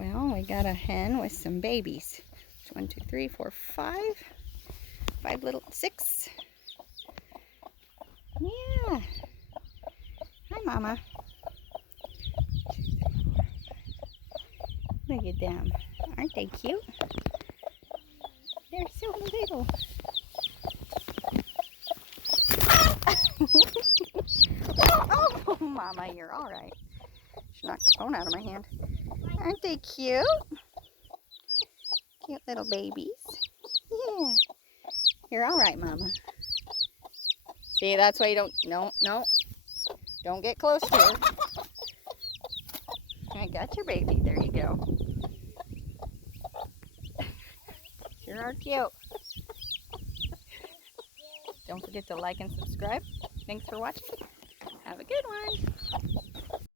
Well, we got a hen with some babies. 1, 2, 3, 4, 5. 5 little, 6. Yeah. Hi, Mama. Look at them. Aren't they cute? They're so little. Oh, Mama, you're all right. She knocked the phone out of my hand. Aren't they cute? Cute little babies. Yeah. You're all right, Mama. See, that's why you don't, no, don't get close to her. I got your baby. There you go. Sure are cute. Don't forget to like and subscribe. Thanks for watching. Have a good one.